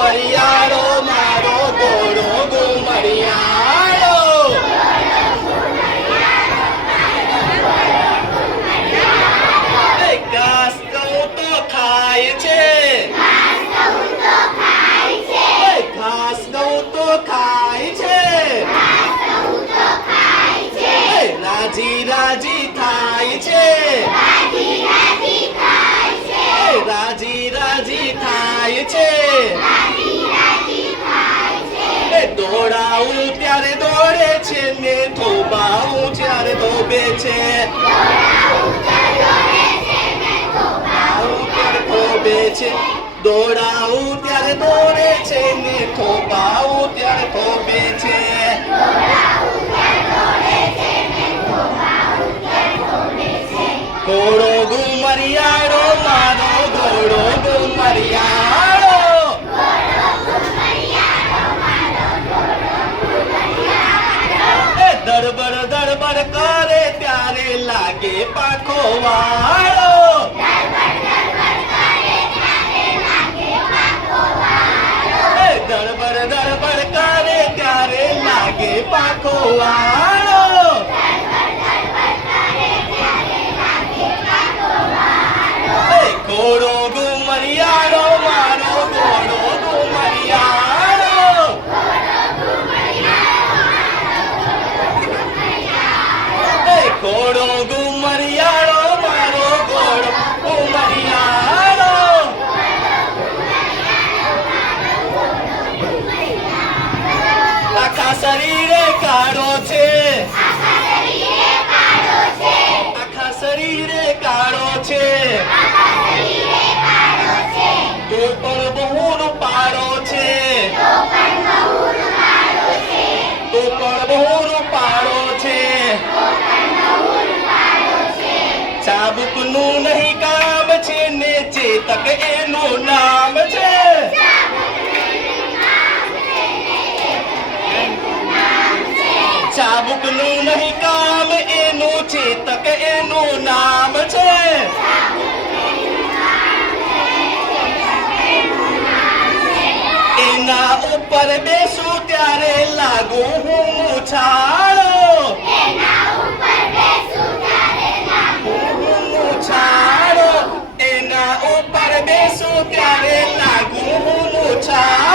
ઘુમરિયાળો મારો ઘોડો ઘુમરિયાળો ઘાસ કહું તો ખાય છે ઘાસ કહું તો ખાય છે રાજી રાજી થાય છે રાજી રાજી થાય છે દોડાવું ત્યારે દોડે છે ને થોબાવું ત્યારે થોબે છે. થોબે છે. દોડાવું ત્યારે દોડે છે ને થોબાવું ત્યારે થોબે છે. કરે ત્યારે લાગે પાખો વાળો. દરબર દરબર કરે ત્યારે લાગે પાખો વાળો. ઘોડો ગુમરિયાળો મારો ઘોડો ગુમરિયાળો આખા શરીરે કાળો છે. ચાબુકનું નહીં કામ છે ને ચેતક એનું નામ છે. ચાબુકનું નહીં કામ એનું ચેતક એનું નામ છે. એના ઉપર બેસું ત્યારે લાગુ હું છા બેસું ત્યારે લાગુ હું છા